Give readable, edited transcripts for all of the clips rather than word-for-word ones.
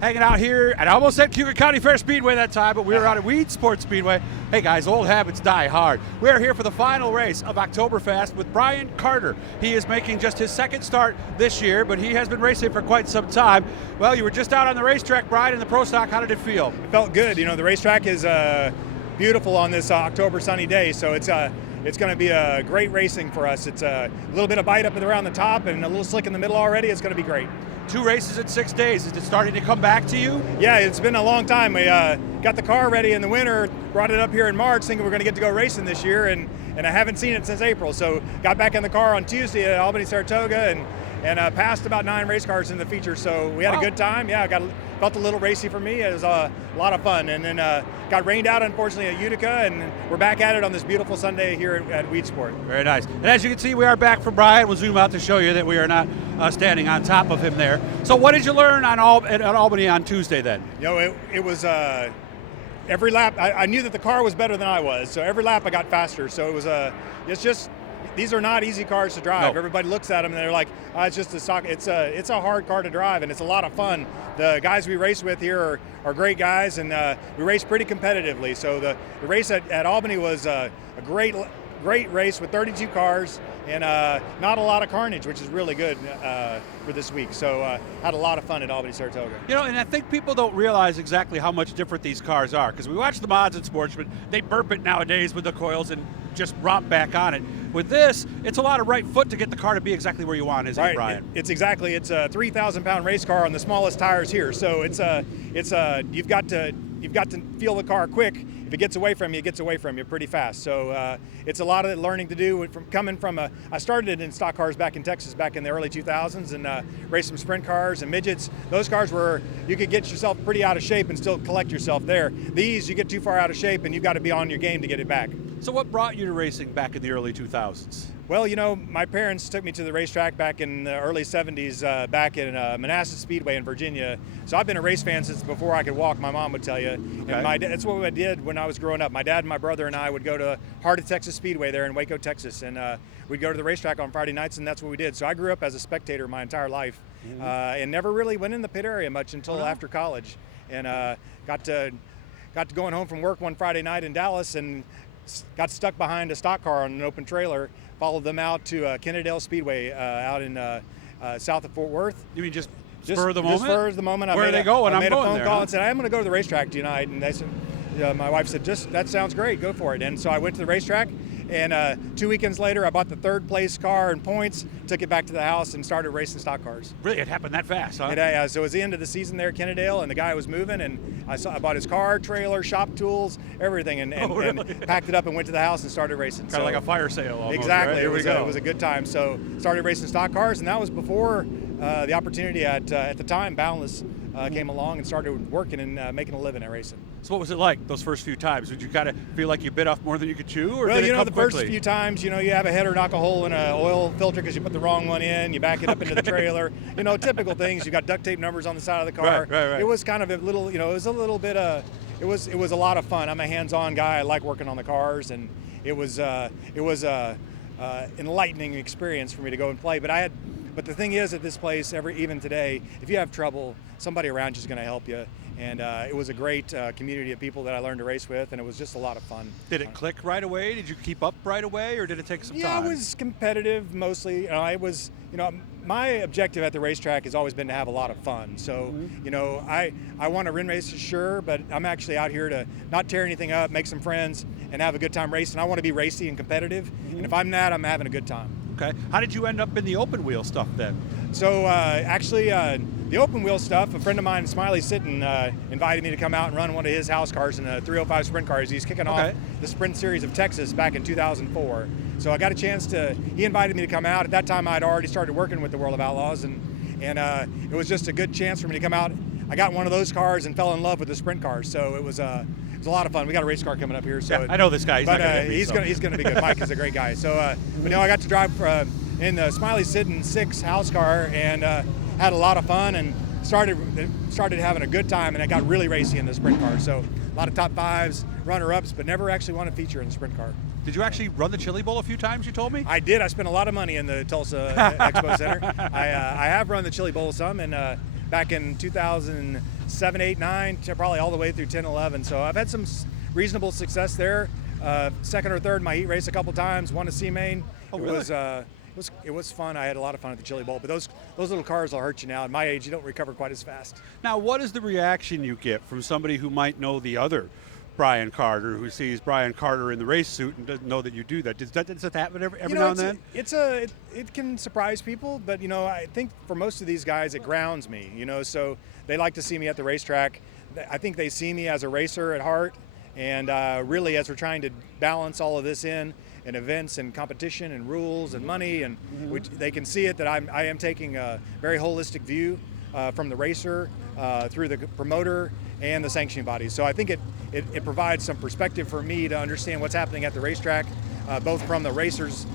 hanging out here, and I almost said Cuyahoga County Fair Speedway that time, but we were out at Weedsport Speedway. Hey guys, old habits die hard. We're here for the final race of OktoberFAST with Brian Carter. He is making just his second start this year, but he has been racing for quite some time. Well, you were just out on the racetrack, Brian, in the Pro Stock. How did it feel? It felt good. You know, the racetrack is beautiful on this October sunny day, so it's going to be a great racing for us. It's a little bit of bite up around the top and a little slick in the middle already. It's going to be great. 2 races in 6 days. Is it starting to come back to you? Yeah, it's been a long time. We got the car ready in the winter, brought it up here in March, thinking we're going to get to go racing this year, and I haven't seen it since April. So got back in the car on Tuesday at Albany, Saratoga, and passed about 9 race cars in the feature. So we had a good time. Yeah, felt a little racy for me. It was a lot of fun. And then got rained out, unfortunately, at Utica, and we're back at it on this beautiful Sunday here at Weedsport. Very nice. And as you can see, we are back from Brian. We'll zoom out to show you that we are not standing on top of him there. So what did you learn at Albany on Tuesday then? You know, it was every lap. I knew that the car was better than I was, so every lap I got faster. So it was it's just, these are not easy cars to drive. No. Everybody looks at them and they're like, oh, it's just a stock. It's a hard car to drive, and it's a lot of fun. The guys we race with here are great guys, and we race pretty competitively. So the race at Albany was a great race with 32 cars and not a lot of carnage, which is really good for this week. So had a lot of fun at Albany, Saratoga. You know, and I think people don't realize exactly how much different these cars are, because we watch the mods and sportsmen, they burp it nowadays with the coils and just romp back on it. With this, it's a lot of right foot to get the car to be exactly where you want, isn't it, Brian? It's a 3,000-pound race car on the smallest tires here. So you've got to feel the car quick. If it gets away from you, it gets away from you pretty fast. So it's a lot of learning to do. I started in stock cars back in Texas back in the early 2000s and raced some sprint cars and midgets. Those cars were, you could get yourself pretty out of shape and still collect yourself there. These, you get too far out of shape and you've got to be on your game to get it back. So what brought you to racing back in the early 2000s? Well, you know, my parents took me to the racetrack back in the early 70s, back in Manassas Speedway in Virginia. So I've been a race fan since before I could walk, my mom would tell you. Okay. And that's what I did when I was growing up. My dad and my brother and I would go to Heart of Texas Speedway there in Waco, Texas, and we'd go to the racetrack on Friday nights, and that's what we did. So I grew up as a spectator my entire life, and never really went in the pit area much until after college, and got to going home from work one Friday night in Dallas and got stuck behind a stock car on an open trailer. Followed them out to Kennedale Speedway out in south of Fort Worth. You mean just spur of the moment? Just spur of the moment. Where are they going? I made a phone there, call and said, I'm going to go to the racetrack tonight. And they said, my wife said, that sounds great, go for it. And so I went to the racetrack, and 2 weekends later, I bought the 3rd place car in points, took it back to the house, and started racing stock cars. Really? It happened that fast, huh? So it was the end of the season there at Kennedale, and the guy was moving, and I bought his car, trailer, shop tools, everything, and packed it up and went to the house and started racing. Kind of like a fire sale almost, exactly. Right? It was a good time. So started racing stock cars, and that was before the opportunity at the time, Boundless, came along and started working and making a living at racing. So what was it like those first few times? Did you kind of feel like you bit off more than you could chew, or well, did it come the quickly? First few times, you have a header knock a hole in an oil filter because you put the wrong one in. You back it up into the trailer. Typical things. You got duct tape numbers on the side of the car. Right. It was kind of a little. It was a little bit. It was a lot of fun. I'm a hands-on guy. I like working on the cars, and it was enlightening experience for me to go and play. But the thing is, at this place, even today, if you have trouble, somebody around you is going to help you. And it was a great community of people that I learned to race with, and it was just a lot of fun. Did it click right away? Did you keep up right away, or did it take some time? Yeah, it was competitive mostly. My objective at the racetrack has always been to have a lot of fun. So, I want to win races, sure, but I'm actually out here to not tear anything up, make some friends, and have a good time racing. I want to be racy and competitive, and if I'm that, I'm having a good time. Okay. How did you end up in the open wheel stuff then? So the open wheel stuff, a friend of mine, Smiley Sitton, invited me to come out and run one of his house cars in a 305 sprint cars. He's kicking off the Sprint Series of Texas back in 2004. So I got a chance he invited me to come out. At that time, I'd already started working with the World of Outlaws, and it was just a good chance for me to come out. I got one of those cars and fell in love with the sprint cars. So it was a lot of fun. We got a race car coming up here. So I know this guy. He's going to be good. Mike is a great guy. So, I got to drive in the Smiley Sitton 6 house car and had a lot of fun and started having a good time, and I got really racy in the sprint car. So a lot of top 5s, runner-ups, but never actually won a feature in the sprint car. Did you actually run the Chili Bowl a few times, you told me? I did. I spent a lot of money in the Tulsa Expo Center. I have run the Chili Bowl some, and back in 2007, 8, 9, to probably all the way through 10, 11. So I've had some reasonable success there. Second or third in my heat race a couple times. Won a C-Main. Oh, really? It was fun. I had a lot of fun at the Chili Bowl, but those little cars will hurt you now. At my age, you don't recover quite as fast. Now, what is the reaction you get from somebody who might know the other Brian Carter, who sees Brian Carter in the race suit and doesn't know that you do that? Does that happen every now and then? It can surprise people, but I think for most of these guys, it grounds me. So they like to see me at the racetrack. I think they see me as a racer at heart, and really, as we're trying to balance all of this in events and competition and rules and money, and they can see it that I am taking a very holistic view from the racer through the promoter and the sanctioning body. So I think it provides some perspective for me to understand what's happening at the racetrack, both from the racer's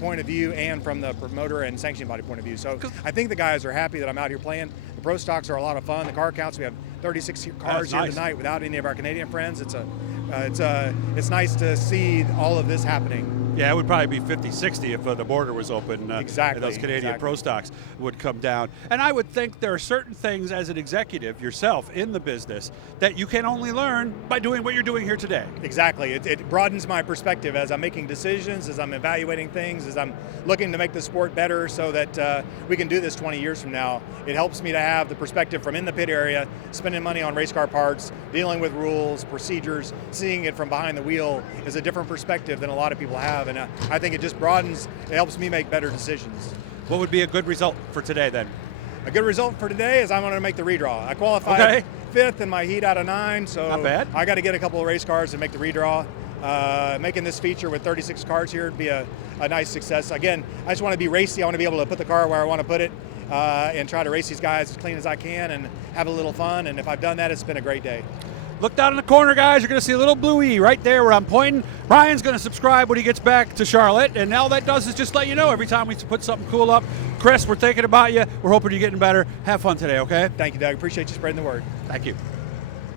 point of view and from the promoter and sanctioning body point of view. So I think the guys are happy that I'm out here playing. The pro stocks are a lot of fun. The car counts, we have 36 cars here tonight without any of our Canadian friends. It's nice to see all of this happening. Yeah, it would probably be 50-60 if the border was open. Exactly. Those Canadian pro stocks would come down. And I would think there are certain things as an executive yourself in the business that you can only learn by doing what you're doing here today. Exactly. It broadens my perspective as I'm making decisions, as I'm evaluating things, as I'm looking to make the sport better so that we can do this 20 years from now. It helps me to have the perspective from in the pit area, spending money on race car parts, dealing with rules, procedures, seeing it from behind the wheel is a different perspective than a lot of people have. And I think it just broadens, it helps me make better decisions. What would be a good result for today then? A good result for today is I'm going to make the redraw. I qualified 5th in my heat out of 9, so not bad. I got to get a couple of race cars and make the redraw. Making this feature with 36 cars here would be a nice success. Again, I just want to be racy. I want to be able to put the car where I want to put it and try to race these guys as clean as I can and have a little fun. And if I've done that, it's been a great day. Look down in the corner, guys. You're going to see a little blue E right there where I'm pointing. Brian's going to subscribe when he gets back to Charlotte, and all that does is just let you know every time we put something cool up. Chris, we're thinking about you. We're hoping you're getting better. Have fun today, okay? Thank you, Doug. Appreciate you spreading the word. Thank you.